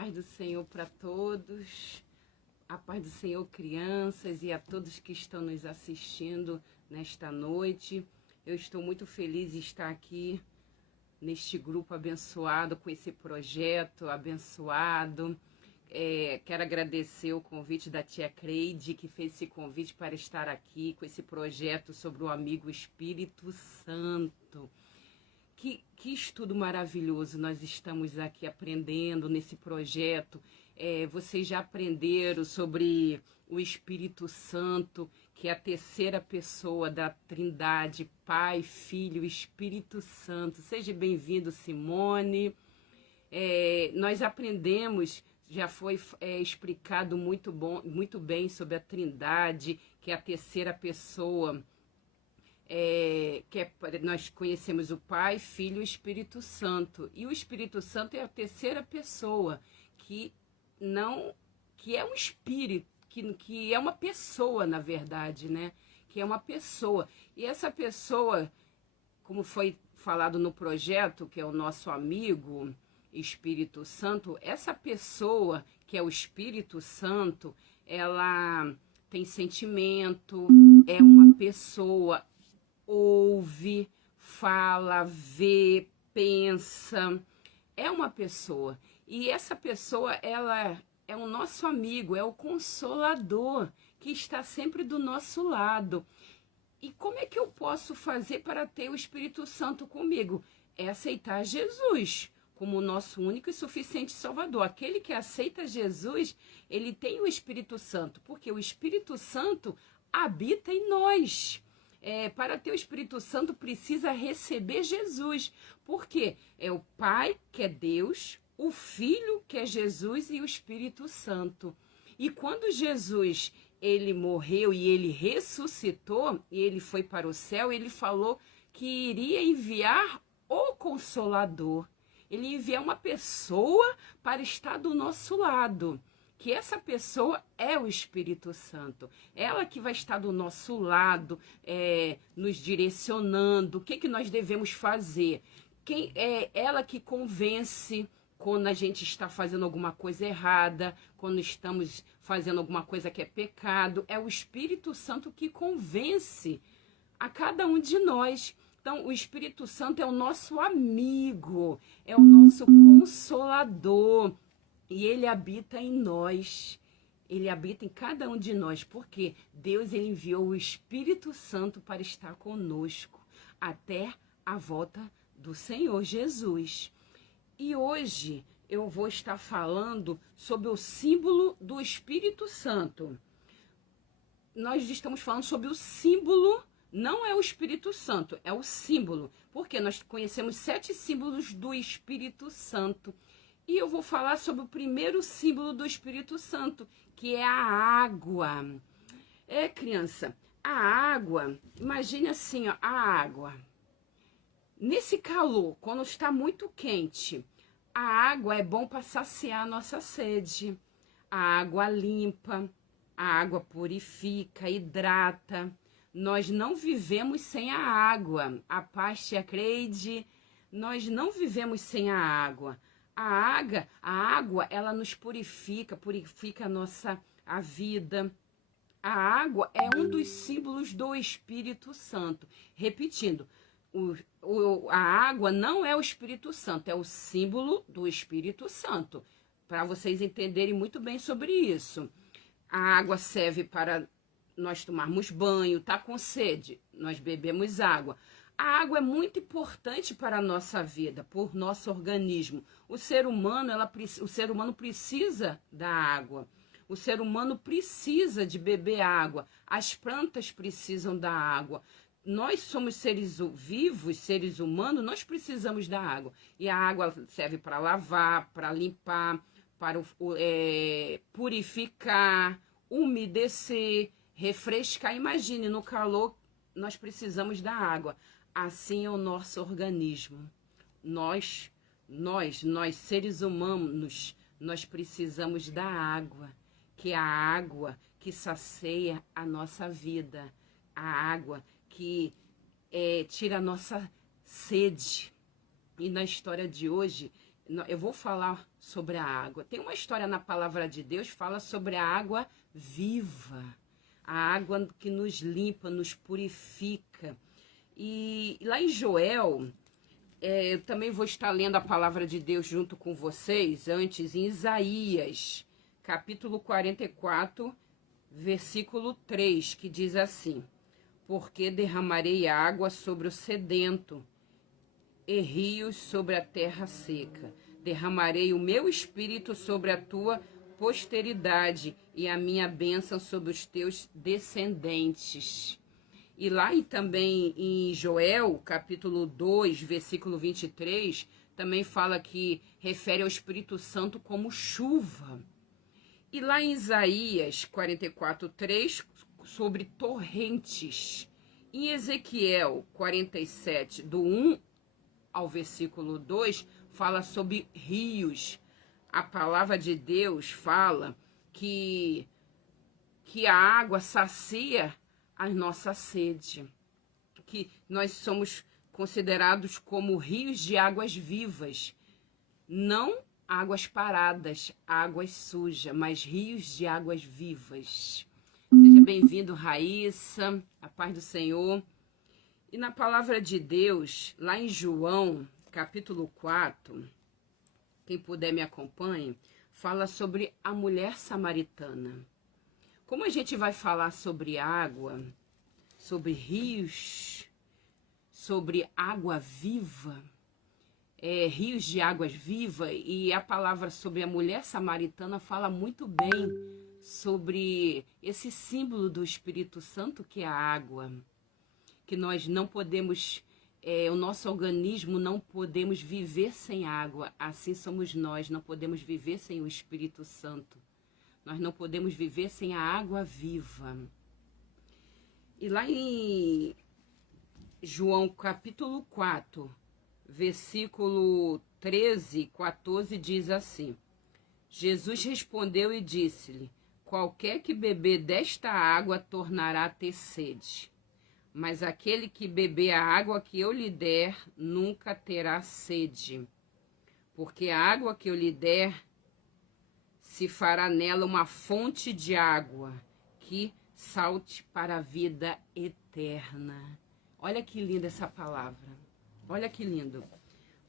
paz do Senhor para todos, a paz do Senhor, crianças, e a todos que estão nos assistindo nesta noite. Eu estou muito feliz de estar aqui neste grupo abençoado, com esse projeto abençoado. Quero agradecer o convite da tia Creide, que fez esse convite para estar aqui com esse projeto sobre o amigo Espírito Santo. Que estudo maravilhoso nós estamos aqui aprendendo nesse projeto. Vocês já aprenderam sobre o Espírito Santo, que é a terceira pessoa da Trindade, Pai, Filho e Espírito Santo. Seja bem-vindo, Simone. Nós aprendemos, já foi explicado muito bem sobre a Trindade, que é a terceira pessoa. Nós conhecemos o Pai, Filho e Espírito Santo. E o Espírito Santo é a terceira pessoa, que é um espírito, que é uma pessoa, na verdade, né? Que é uma pessoa. E essa pessoa, como foi falado no projeto, que é o nosso amigo Espírito Santo, essa pessoa, que é o Espírito Santo, ela tem sentimento, é uma pessoa, ouve, fala, vê, pensa, é uma pessoa. E essa pessoa, ela é o nosso amigo, é o Consolador, que está sempre do nosso lado. E como é que eu posso fazer para ter o Espírito Santo comigo? É aceitar Jesus como o nosso único e suficiente Salvador. Aquele que aceita Jesus, ele tem o Espírito Santo, porque o Espírito Santo habita em nós. Para ter o Espírito Santo precisa receber Jesus, porque é o Pai, que é Deus, o Filho, que é Jesus, e o Espírito Santo. E quando Jesus, ele morreu e ele ressuscitou, e ele foi para o céu, ele falou que iria enviar o Consolador. Ele ia enviar uma pessoa para estar do nosso lado, que essa pessoa é o Espírito Santo. Ela que vai estar do nosso lado, nos direcionando, o que nós devemos fazer. Ela que convence quando a gente está fazendo alguma coisa errada, quando estamos fazendo alguma coisa que é pecado. É o Espírito Santo que convence a cada um de nós. Então, o Espírito Santo é o nosso amigo, é o nosso consolador. E ele habita em nós, ele habita em cada um de nós, porque Deus, ele enviou o Espírito Santo para estar conosco até a volta do Senhor Jesus. E hoje eu vou estar falando sobre o símbolo do Espírito Santo. Nós estamos falando sobre o símbolo, não é o Espírito Santo, é o símbolo, porque nós conhecemos 7 símbolos do Espírito Santo. E eu vou falar sobre o primeiro símbolo do Espírito Santo, que é a água. Criança, a água, imagine assim, ó, a água. Nesse calor, quando está muito quente, a água é bom para saciar a nossa sede. A água limpa, a água purifica, hidrata. Nós não vivemos sem a água. A paz, tia Creide, nós não vivemos sem a água. A água, ela nos purifica a vida. A água é um dos símbolos do Espírito Santo. Repetindo, a água não é o Espírito Santo, é o símbolo do Espírito Santo. Para vocês entenderem muito bem sobre isso. A água serve para nós tomarmos banho, tá com sede, nós bebemos água. A água é muito importante para a nossa vida, por nosso organismo. O ser humano precisa da água. O ser humano precisa de beber água. As plantas precisam da água. Nós somos seres vivos, seres humanos, nós precisamos da água. E a água serve para lavar, para limpar, para purificar, umedecer, refrescar. Imagine, no calor, nós precisamos da água. Assim é o nosso organismo. Nós seres humanos, nós precisamos da água, que é a água que sacia a nossa vida, a água que tira a nossa sede. E na história de hoje, eu vou falar sobre a água. Tem uma história na palavra de Deus que fala sobre a água viva, a água que nos limpa, nos purifica. E lá em Joel, eu também vou estar lendo a palavra de Deus junto com vocês, antes em Isaías, capítulo 44, versículo 3, que diz assim: porque derramarei água sobre o sedento e rios sobre a terra seca. Derramarei o meu espírito sobre a tua posteridade e a minha bênção sobre os teus descendentes. E lá e também em Joel, capítulo 2, versículo 23, também fala que refere ao Espírito Santo como chuva. E lá em Isaías 44, 3, sobre torrentes. Em Ezequiel 47, do 1 ao versículo 2, fala sobre rios. A palavra de Deus fala que a água sacia a nossa sede, que nós somos considerados como rios de águas vivas, não águas paradas, águas sujas, mas rios de águas vivas. Seja bem-vindo, Raíssa, a paz do Senhor. E na palavra de Deus, lá em João, capítulo 4, quem puder me acompanhe, fala sobre a mulher samaritana. Como a gente vai falar sobre água, sobre rios, sobre água viva, rios de águas vivas, e a palavra sobre a mulher samaritana fala muito bem sobre esse símbolo do Espírito Santo que é a água, que nós não podemos, o nosso organismo não podemos viver sem água, assim somos nós, não podemos viver sem o Espírito Santo, nós não podemos viver sem a água viva. E lá em João capítulo 4, versículo 13, 14, diz assim: Jesus respondeu e disse-lhe: qualquer que beber desta água tornará a ter sede. Mas aquele que beber a água que eu lhe der, nunca terá sede. Porque a água que eu lhe der, se fará nela uma fonte de água, que salte para a vida eterna. Olha que linda essa palavra. Olha que lindo.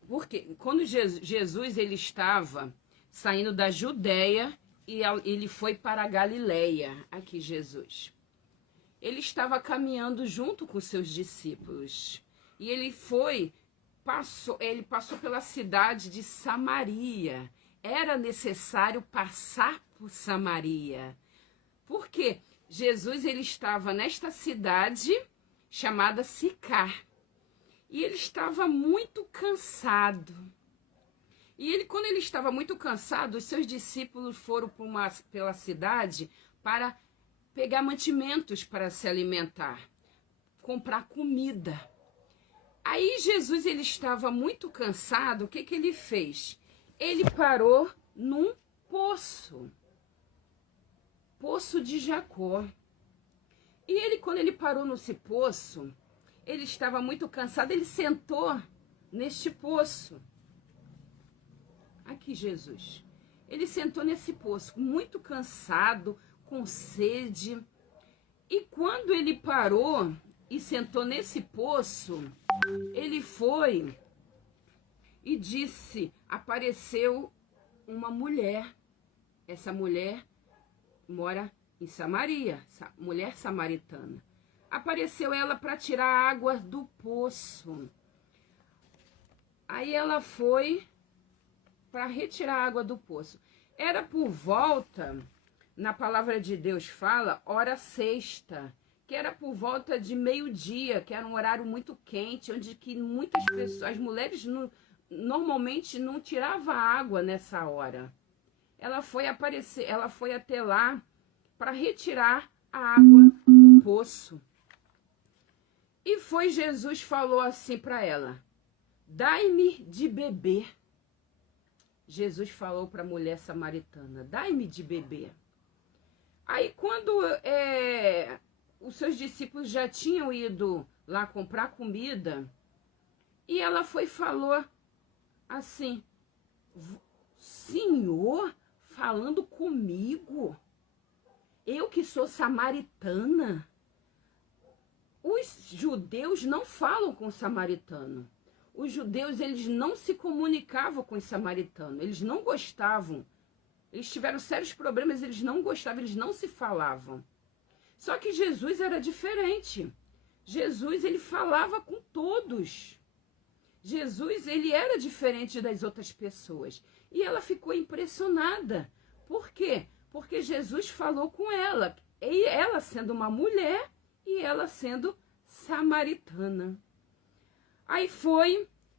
Porque quando Jesus ele estava saindo da Judéia e ele foi para a Galileia, aqui Jesus. Ele estava caminhando junto com seus discípulos. E ele passou pela cidade de Samaria. Era necessário passar por Samaria. Por quê? Jesus ele estava nesta cidade chamada Sicar. E ele estava muito cansado. E quando ele estava muito cansado, os seus discípulos foram pela cidade para pegar mantimentos para se alimentar, comprar comida. Aí Jesus ele estava muito cansado, o que ele fez? Ele parou num poço de Jacó. E quando ele parou nesse poço, ele estava muito cansado, ele sentou neste poço. Aqui Jesus. Ele sentou nesse poço, muito cansado, com sede. E quando ele parou e sentou nesse poço, ele foi e disse, apareceu uma mulher. Essa mulher mora em Samaria, mulher samaritana. Apareceu ela para tirar a água do poço. Aí ela foi para retirar a água do poço. Era por volta, na palavra de Deus fala, hora sexta, que era por volta de meio-dia, que era um horário muito quente, onde que muitas pessoas, as mulheres normalmente não tiravam água nessa hora. Ela foi até lá para retirar a água do poço. E Jesus falou assim para ela: dai-me de beber. Jesus falou para a mulher samaritana: dai-me de beber. Aí quando os seus discípulos já tinham ido lá comprar comida, e ela falou assim: Senhor falando comigo? Eu que sou samaritana? Os judeus não falam com o samaritano. Os judeus, eles não se comunicavam com os samaritanos. Eles não gostavam. Eles tiveram sérios problemas, eles não gostavam, eles não se falavam. Só que Jesus era diferente. Jesus, ele falava com todos. Jesus, ele era diferente das outras pessoas. E ela ficou impressionada. Por quê? Porque Jesus falou com ela. E ela sendo uma mulher e ela sendo samaritana. Aí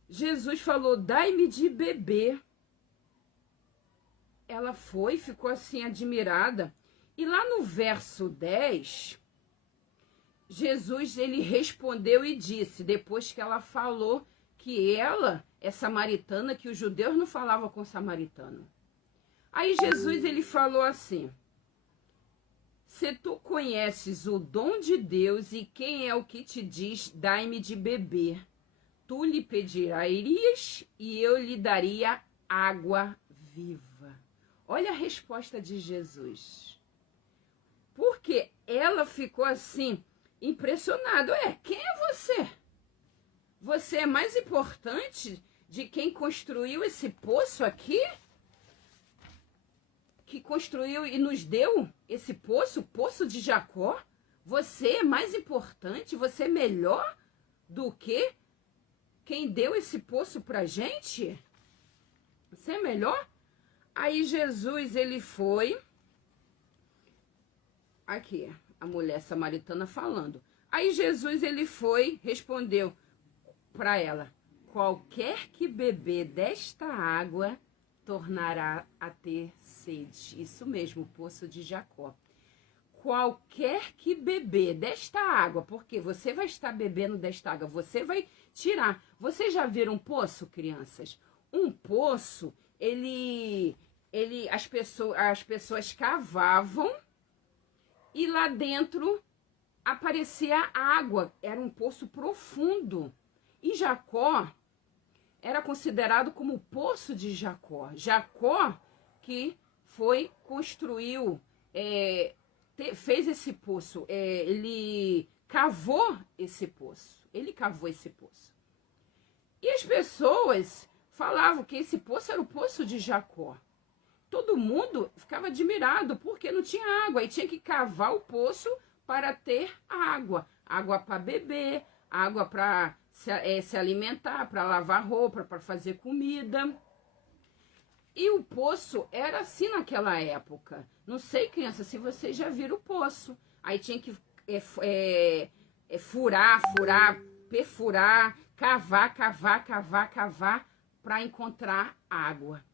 Jesus falou, dai-me de beber. Ela ficou assim admirada. E lá no verso 10, Jesus, ele respondeu e disse, depois que ela falou que ela é samaritana, que os judeus não falavam com samaritano. Aí Jesus, ele falou assim, se tu conheces o dom de Deus e quem é o que te diz, dai-me de beber, tu lhe pedirarias e eu lhe daria água viva. Olha a resposta de Jesus. Porque ela ficou assim, impressionada. Quem é você? Você é mais importante de quem construiu esse poço aqui? Que construiu e nos deu esse poço, o poço de Jacó? Você é mais importante? Você é melhor do que quem deu esse poço pra gente? Você é melhor? Aí Jesus, ele foi... Aqui, a mulher samaritana falando. Aí Jesus, ele respondeu para ela, qualquer que beber desta água, tornará a ter sede. Isso mesmo, o poço de Jacó. Qualquer que beber desta água, porque você vai estar bebendo desta água, você vai tirar. Vocês já viram um poço, crianças? Um poço, as pessoas cavavam e lá dentro aparecia água. Era um poço profundo. E Jacó era considerado como o poço de Jacó. Jacó que construiu, fez esse poço. Ele cavou esse poço. Ele cavou esse poço. E as pessoas falavam que esse poço era o poço de Jacó. Todo mundo ficava admirado porque não tinha água. E tinha que cavar o poço para ter água. Água para beber, água para se alimentar, para lavar roupa, para fazer comida. E o poço era assim naquela época. Não sei, criança, se vocês já viram o poço. Aí tinha que perfurar, cavar para encontrar água.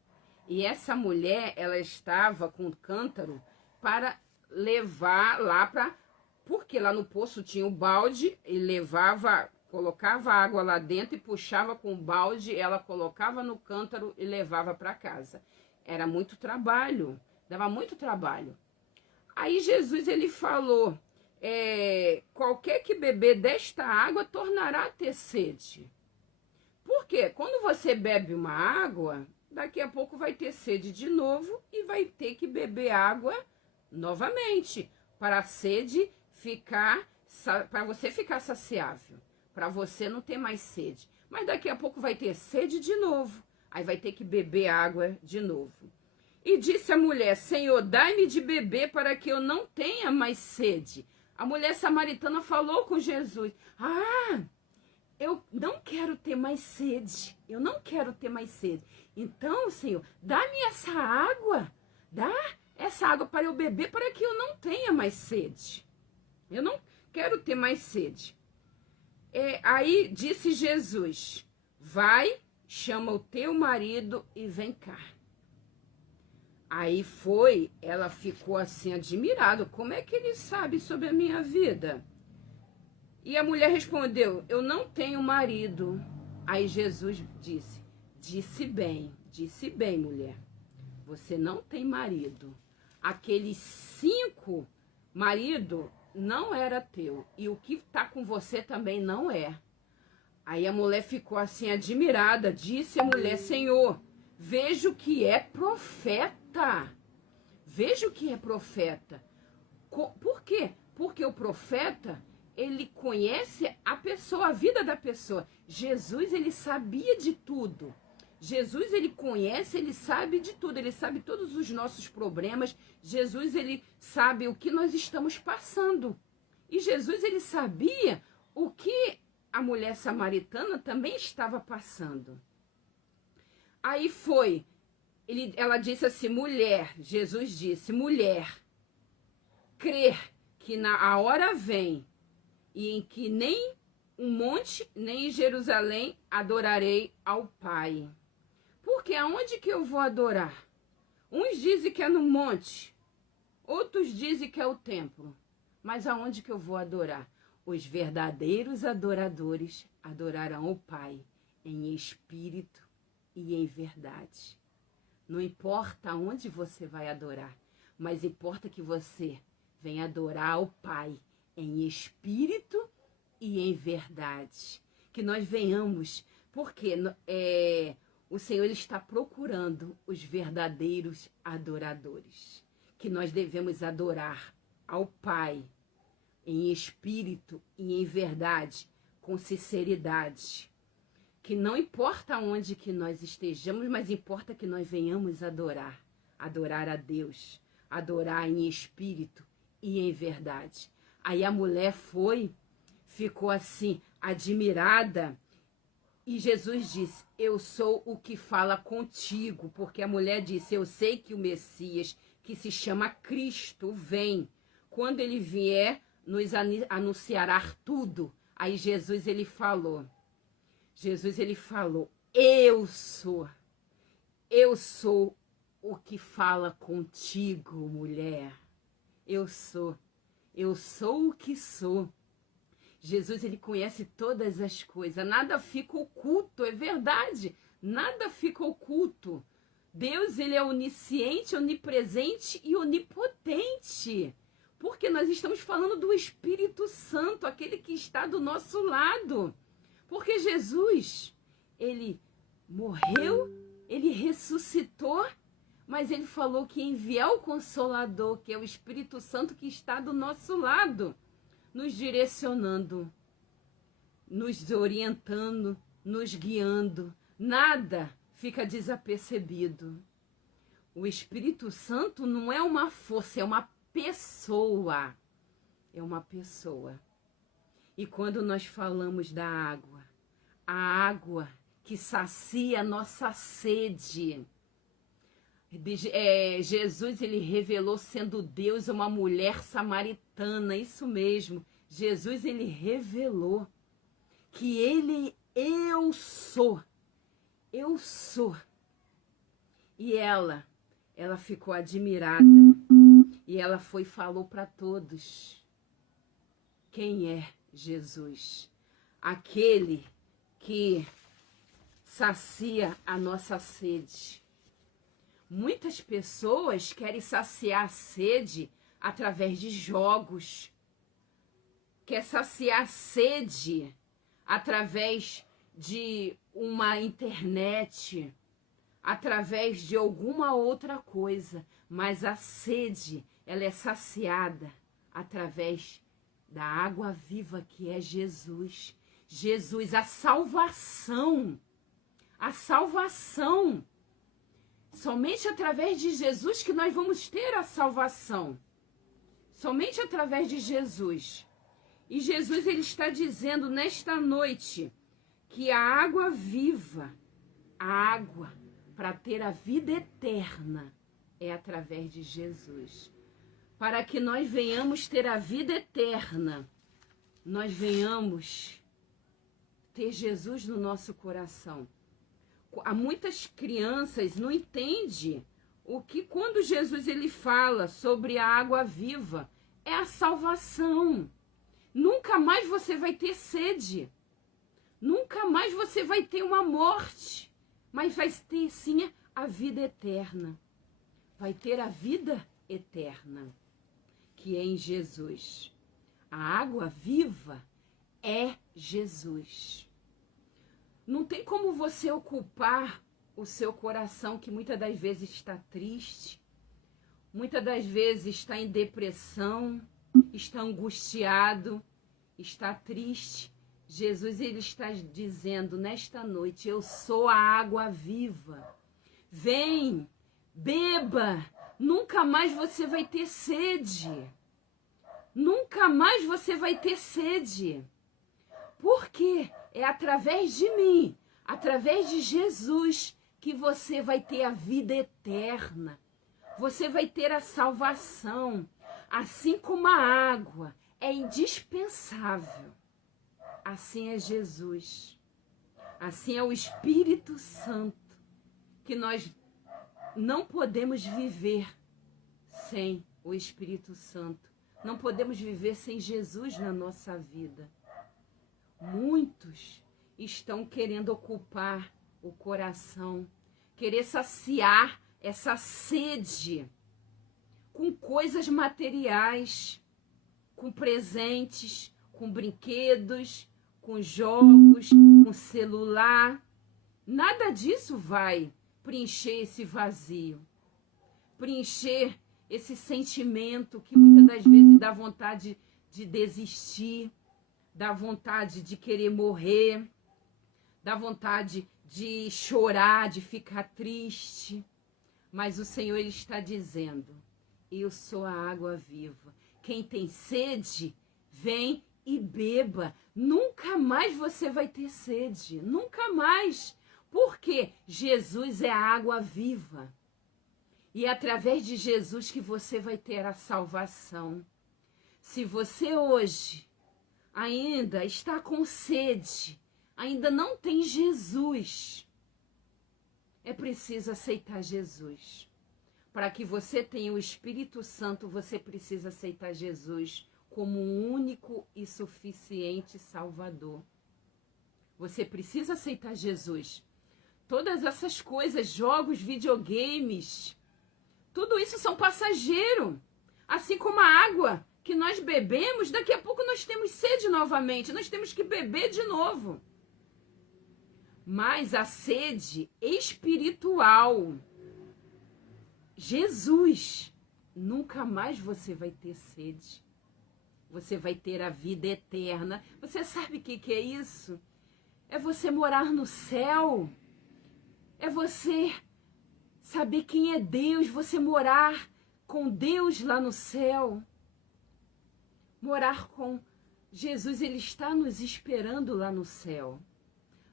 E essa mulher, ela estava com um cântaro para levar lá para... Porque lá no poço tinha o balde, e colocava água lá dentro e puxava com o balde, ela colocava no cântaro e levava para casa. Era muito trabalho, dava muito trabalho. Aí Jesus, ele falou, qualquer que beber desta água tornará a ter sede. Por quê? Quando você bebe uma água, daqui a pouco vai ter sede de novo e vai ter que beber água novamente, para a sede para você ficar saciável, para você não ter mais sede. Mas daqui a pouco vai ter sede de novo, aí vai ter que beber água de novo. E disse a mulher, Senhor, dai-me de beber para que eu não tenha mais sede. A mulher samaritana falou com Jesus, eu não quero ter mais sede, eu não quero ter mais sede. Então, Senhor, dá-me essa água, dá essa água para eu beber, para que eu não tenha mais sede. Eu não quero ter mais sede. Aí disse Jesus, vai, chama o teu marido e vem cá. Aí ela ficou assim admirada, como é que ele sabe sobre a minha vida? E a mulher respondeu, eu não tenho marido. Aí Jesus disse bem, mulher, você não tem marido. Aqueles 5 maridos não era teu, e o que está com você também não é. Aí a mulher ficou assim admirada, disse a mulher, Senhor, vejo que é profeta. Vejo que é profeta. Por quê? Porque o profeta, ele conhece a pessoa, a vida da pessoa. Jesus, ele sabia de tudo. Jesus, ele conhece, ele sabe de tudo. Ele sabe todos os nossos problemas. Jesus, ele sabe o que nós estamos passando. E Jesus, ele sabia o que a mulher samaritana também estava passando. Aí foi, ela disse assim, mulher, Jesus disse, mulher, crer que a hora vem e em que nem um monte, nem em Jerusalém adorarei ao Pai. Porque aonde que eu vou adorar? Uns dizem que é no monte, outros dizem que é o templo. Mas aonde que eu vou adorar? Os verdadeiros adoradores adorarão o Pai em espírito e em verdade. Não importa onde você vai adorar, mas importa que você venha adorar o Pai em espírito e em verdade. Que nós venhamos, porque o Senhor ele está procurando os verdadeiros adoradores. Que nós devemos adorar ao Pai em espírito e em verdade, com sinceridade. Que não importa onde que nós estejamos, mas importa que nós venhamos adorar a Deus, adorar em espírito e em verdade. Aí a mulher ficou assim, admirada, e Jesus disse, eu sou o que fala contigo, porque a mulher disse, eu sei que o Messias, que se chama Cristo, vem. Quando ele vier, nos anunciará tudo. Aí Jesus, ele falou, eu sou o que fala contigo, mulher. Eu sou o que sou. Jesus, ele conhece todas as coisas, nada fica oculto, é verdade, nada fica oculto. Deus, ele é onisciente, onipresente e onipotente, porque nós estamos falando do Espírito Santo, aquele que está do nosso lado. Porque Jesus, ele morreu, ele ressuscitou, mas ele falou que ia enviar o Consolador, que é o Espírito Santo que está do nosso lado, nos direcionando, nos orientando, nos guiando. Nada fica desapercebido. O Espírito Santo não é uma força, é uma pessoa. É uma pessoa. E quando nós falamos da água, a água que sacia a nossa sede. Jesus, ele revelou, sendo Deus, uma mulher samaritana, isso mesmo. Jesus, ele revelou que eu sou. E ela ficou admirada. E ela falou para todos. Quem é Jesus? Aquele que sacia a nossa sede. Muitas pessoas querem saciar a sede através de jogos. Quer saciar a sede através de uma internet, através de alguma outra coisa. Mas a sede, ela é saciada através da água viva que é Jesus. Jesus, a salvação. A salvação. Somente através de Jesus que nós vamos ter a salvação. Somente através de Jesus. E Jesus, ele está dizendo nesta noite que a água viva, a água para ter a vida eterna é através de Jesus. Para que nós venhamos ter a vida eterna, nós venhamos ter Jesus no nosso coração. Há muitas crianças não entendem o que quando Jesus ele fala sobre a água viva, é a salvação. Nunca mais você vai ter sede. Nunca mais você vai ter uma morte. Mas vai ter sim a vida eterna. Vai ter a vida eterna, que é em Jesus. A água viva é Jesus. Não tem como você ocupar o seu coração que muitas das vezes está triste, muitas das vezes está em depressão, está angustiado, está triste. Jesus, ele está dizendo nesta noite: eu sou a água viva. Vem, beba, nunca mais você vai ter sede. Nunca mais você vai ter sede. Porque é através de mim, através de Jesus, que você vai ter a vida eterna. Você vai ter a salvação. Assim como a água é indispensável, assim é Jesus. Assim é o Espírito Santo, que nós não podemos viver sem o Espírito Santo. Não podemos viver sem Jesus na nossa vida. Muitos estão querendo ocupar o coração, querer saciar essa sede com coisas materiais, com presentes, com brinquedos, com jogos, com celular. Nada disso vai preencher esse vazio, preencher esse sentimento que muitas das vezes dá vontade de desistir, dá vontade de querer morrer, dá vontade de chorar, de ficar triste. Mas o Senhor, ele está dizendo: eu sou a água viva. Quem tem sede, vem e beba. Nunca mais você vai ter sede, nunca mais. Porque Jesus é a água viva. E é através de Jesus que você vai ter a salvação. Se você hoje ainda está com sede, ainda não tem Jesus, é preciso aceitar Jesus. Para que você tenha o Espírito Santo, você precisa aceitar Jesus como um único e suficiente Salvador. Você precisa aceitar Jesus. Todas essas coisas, jogos, videogames, tudo isso são passageiro. Assim como a água que nós bebemos, daqui a pouco nós temos sede novamente, nós temos que beber de novo. Mas a sede espiritual, Jesus, nunca mais você vai ter sede. Você vai ter a vida eterna. Você sabe o que é isso? É você morar no céu. É você saber quem é Deus, você morar com Deus lá no céu. Morar com Jesus, ele está nos esperando lá no céu.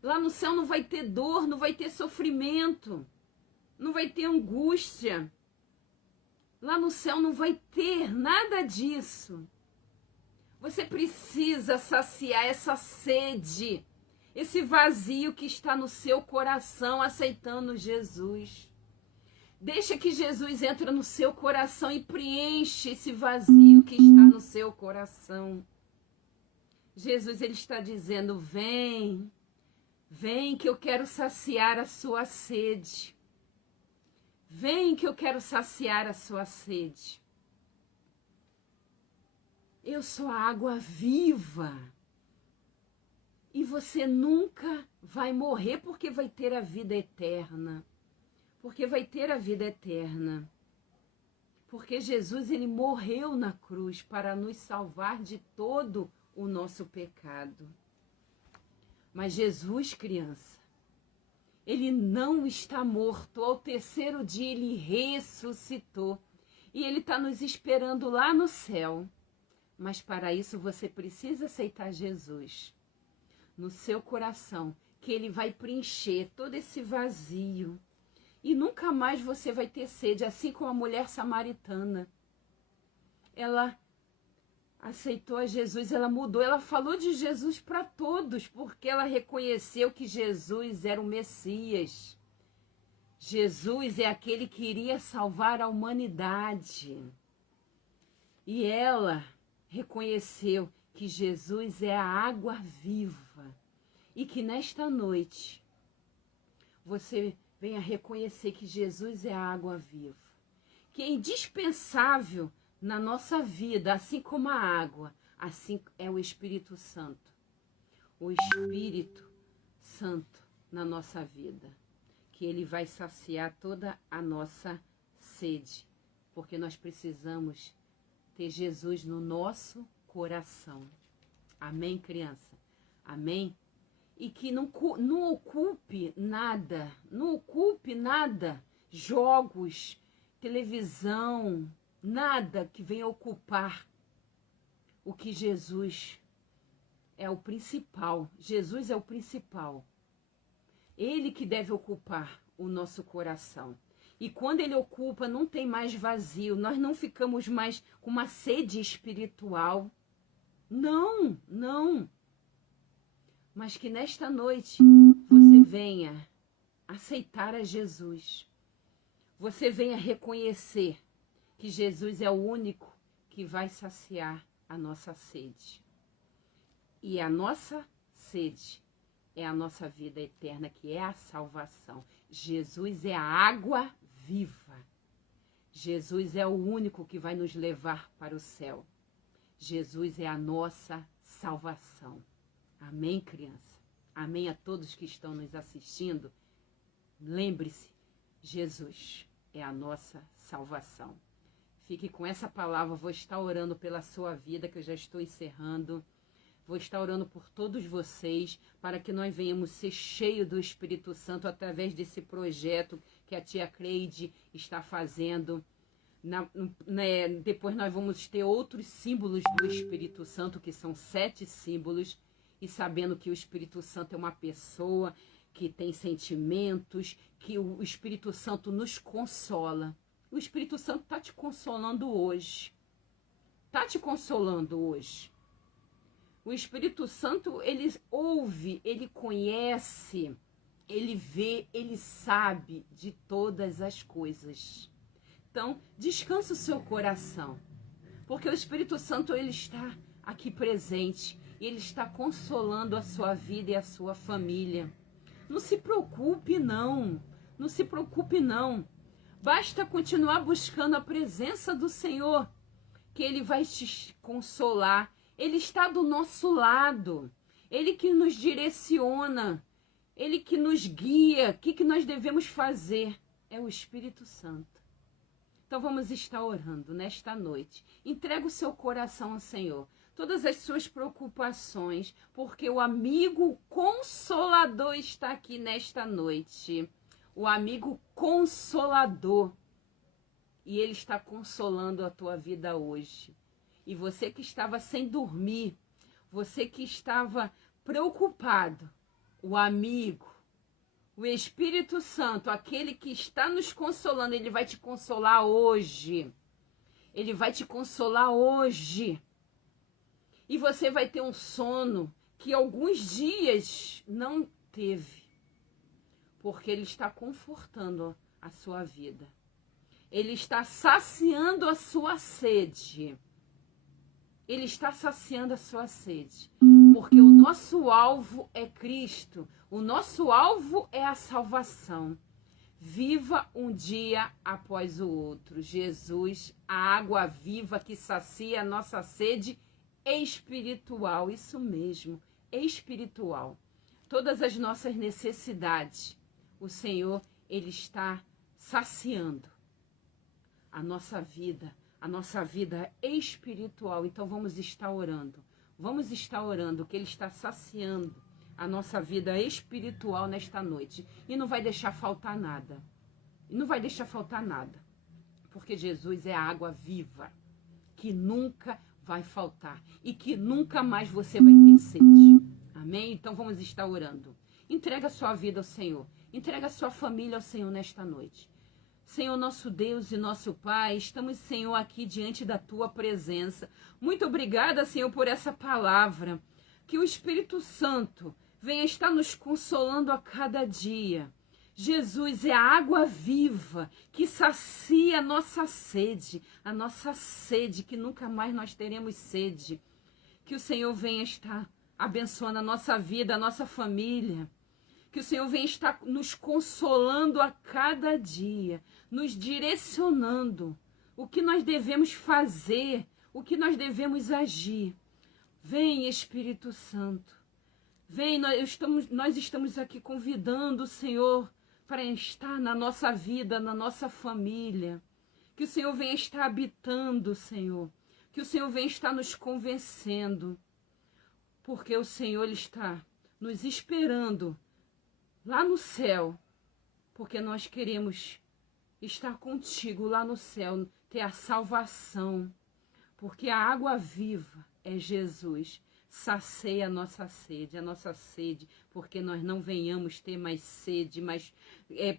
Lá no céu não vai ter dor, não vai ter sofrimento, não vai ter angústia. Lá no céu não vai ter nada disso. Você precisa saciar essa sede, esse vazio que está no seu coração, aceitando Jesus. Deixa que Jesus entre no seu coração e preenche esse vazio que está no seu coração. Jesus, ele está dizendo: vem, vem que eu quero saciar a sua sede. Vem que eu quero saciar a sua sede. Eu sou a água viva. E você nunca vai morrer porque vai ter a vida eterna. Porque vai ter a vida eterna. Porque Jesus, ele morreu na cruz para nos salvar de todo o nosso pecado. Mas Jesus, criança, ele não está morto. Ao terceiro dia ele ressuscitou. E ele está nos esperando lá no céu. Mas para isso você precisa aceitar Jesus no seu coração, que ele vai preencher todo esse vazio. E nunca mais você vai ter sede, assim como a mulher samaritana. Ela aceitou a Jesus, ela mudou, ela falou de Jesus para todos, porque ela reconheceu que Jesus era o Messias. Jesus é aquele que iria salvar a humanidade. E ela reconheceu que Jesus é a água viva e que nesta noite você venha reconhecer que Jesus é a água viva, que é indispensável na nossa vida, assim como a água, assim é o Espírito Santo. O Espírito Santo na nossa vida, que Ele vai saciar toda a nossa sede, porque nós precisamos ter Jesus no nosso coração. Amém, criança? Amém? E que não ocupe nada, jogos, televisão, nada que venha ocupar o que Jesus é o principal. Jesus é o principal. Ele que deve ocupar o nosso coração. E quando ele ocupa, não tem mais vazio. Nós não ficamos mais com uma sede espiritual. Não, não. Mas que nesta noite você venha aceitar a Jesus. Você venha reconhecer que Jesus é o único que vai saciar a nossa sede. E a nossa sede é a nossa vida eterna, que é a salvação. Jesus é a água viva. Jesus é o único que vai nos levar para o céu. Jesus é a nossa salvação. Amém, criança? Amém a todos que estão nos assistindo? Lembre-se, Jesus é a nossa salvação. Fique com essa palavra, vou estar orando pela sua vida, que eu já estou encerrando. Vou estar orando por todos vocês, para que nós venhamos ser cheios do Espírito Santo através desse projeto que a tia Cleide está fazendo. Depois nós vamos ter outros símbolos do Espírito Santo, que são 7 símbolos, e sabendo que o Espírito Santo é uma pessoa que tem sentimentos, que o Espírito Santo nos consola. O Espírito Santo está te consolando hoje. Está te consolando hoje. O Espírito Santo, ele ouve, ele conhece, ele vê, ele sabe de todas as coisas. Então, descansa o seu coração, porque o Espírito Santo, ele está aqui presente, e ele está consolando a sua vida e a sua família. Não se preocupe, não. Não se preocupe, não. Basta continuar buscando a presença do Senhor, que Ele vai te consolar. Ele está do nosso lado. Ele que nos direciona. Ele que nos guia. O que nós devemos fazer? É o Espírito Santo. Então vamos estar orando nesta noite. Entrega o seu coração ao Senhor. Todas as suas preocupações, porque o amigo consolador está aqui nesta noite. O amigo consolador. E ele está consolando a tua vida hoje. E você que estava sem dormir, você que estava preocupado, o amigo, o Espírito Santo, aquele que está nos consolando, ele vai te consolar hoje. Ele vai te consolar hoje. E você vai ter um sono que alguns dias não teve. Porque ele está confortando a sua vida. Ele está saciando a sua sede. Ele está saciando a sua sede. Porque o nosso alvo é Cristo. O nosso alvo é a salvação. Viva um dia após o outro. Jesus, a água viva que sacia a nossa sede espiritual. Isso mesmo, espiritual. Todas as nossas necessidades, o Senhor, Ele está saciando a nossa vida espiritual. Então vamos estar orando. Vamos estar orando que Ele está saciando a nossa vida espiritual nesta noite. E não vai deixar faltar nada. E não vai deixar faltar nada. Porque Jesus é a água viva, que nunca vai faltar. E que nunca mais você vai ter sede. Amém? Então vamos estar orando. Entrega a sua vida ao Senhor. Entrega a sua família ao Senhor nesta noite. Senhor, nosso Deus e nosso Pai, estamos, Senhor, aqui diante da Tua presença. Muito obrigada, Senhor, por essa palavra. Que o Espírito Santo venha estar nos consolando a cada dia. Jesus é a água viva que sacia a nossa sede que nunca mais nós teremos sede. Que o Senhor venha estar abençoando a nossa vida, a nossa família. Que o Senhor venha estar nos consolando a cada dia, nos direcionando o que nós devemos fazer, o que nós devemos agir. Vem, Espírito Santo. Vem, nós estamos aqui convidando o Senhor, para estar na nossa vida, na nossa família. Que o Senhor venha estar habitando, Senhor. Que o Senhor venha estar nos convencendo. Porque o Senhor ele está nos esperando lá no céu. Porque nós queremos estar contigo lá no céu, ter a salvação. Porque a água viva é Jesus. Sacia a nossa sede, porque nós não venhamos ter mais sede, mais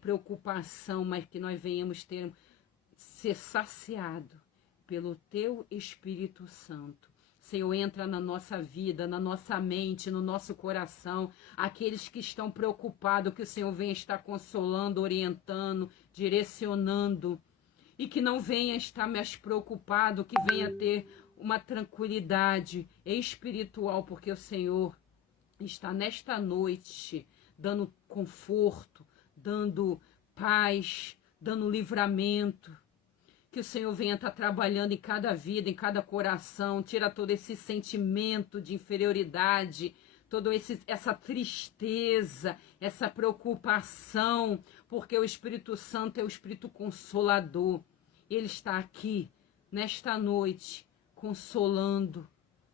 preocupação, mas que nós venhamos ser saciado pelo Teu Espírito Santo. Senhor, entra na nossa vida, na nossa mente, no nosso coração, aqueles que estão preocupados, que o Senhor venha estar consolando, orientando, direcionando, e que não venha estar mais preocupado, que venha ter uma tranquilidade espiritual, porque o Senhor está nesta noite dando conforto, dando paz, dando livramento. Que o Senhor venha estar trabalhando em cada vida, em cada coração, tira todo esse sentimento de inferioridade, toda essa tristeza, essa preocupação, porque o Espírito Santo é o Espírito Consolador. Ele está aqui, nesta noite, consolando,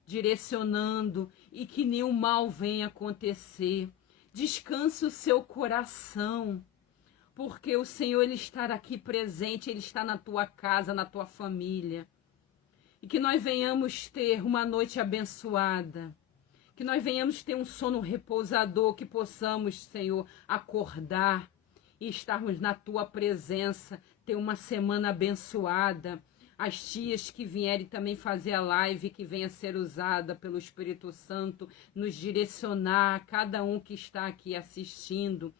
direcionando, e que nenhum mal venha acontecer. Descanse o seu coração, porque o Senhor ele está aqui presente, Ele está na tua casa, na tua família. E que nós venhamos ter uma noite abençoada, que nós venhamos ter um sono repousador, que possamos, Senhor, acordar e estarmos na tua presença, ter uma semana abençoada. As tias que vierem também fazer a live, que venha ser usada pelo Espírito Santo, nos direcionar, cada um que está aqui assistindo.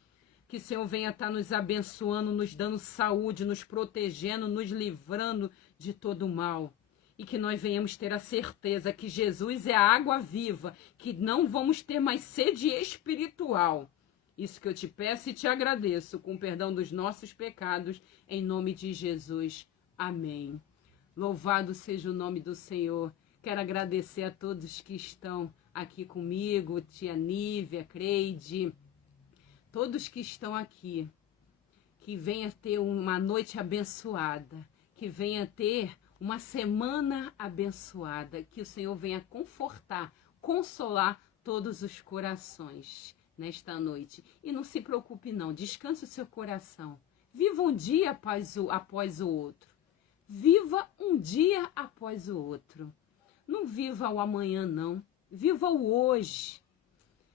Que o Senhor venha estar nos abençoando, nos dando saúde, nos protegendo, nos livrando de todo o mal. E que nós venhamos ter a certeza que Jesus é a água viva, que não vamos ter mais sede espiritual. Isso que eu te peço e te agradeço, com perdão dos nossos pecados, em nome de Jesus. Amém. Louvado seja o nome do Senhor. Quero agradecer a todos que estão aqui comigo, tia Nívia, Creide, todos que estão aqui. Que venha ter uma noite abençoada, que venha ter uma semana abençoada, que o Senhor venha confortar, consolar todos os corações nesta noite. E não se preocupe não, descanse o seu coração. Viva um dia após o outro. Viva um dia após o outro. Não viva o amanhã, não. Viva o hoje.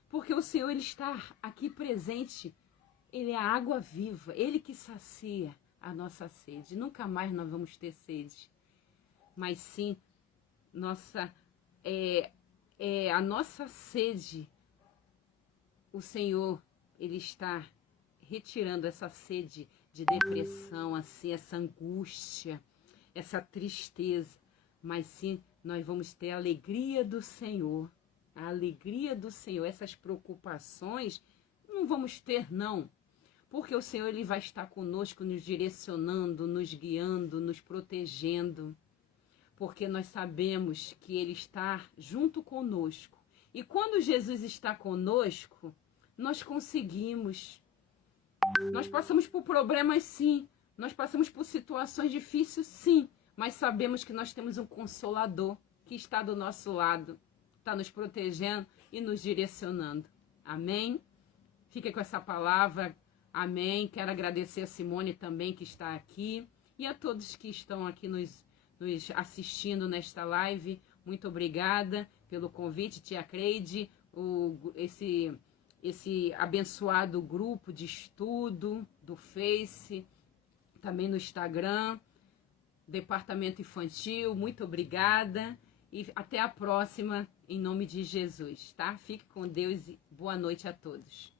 Porque o Senhor ele está aqui presente. Ele é a água viva. Ele que sacia a nossa sede. Nunca mais nós vamos ter sede. Mas sim, a nossa sede. O Senhor, ele está retirando essa sede de depressão, assim, essa angústia, essa tristeza, mas sim, nós vamos ter a alegria do Senhor, essas preocupações, não vamos ter não, porque o Senhor ele vai estar conosco, nos direcionando, nos guiando, nos protegendo, porque nós sabemos que Ele está junto conosco, e quando Jesus está conosco, nós conseguimos. Nós passamos por problemas, sim. Nós passamos por situações difíceis, sim. Mas sabemos que nós temos um Consolador que está do nosso lado. Está nos protegendo e nos direcionando. Amém? Fique com essa palavra. Amém. Quero agradecer a Simone também que está aqui. E a todos que estão aqui nos assistindo nesta live. Muito obrigada pelo convite, tia Creide. Esse abençoado grupo de estudo do Face, também no Instagram, Departamento Infantil, muito obrigada e até a próxima, em nome de Jesus, tá? Fique com Deus e boa noite a todos.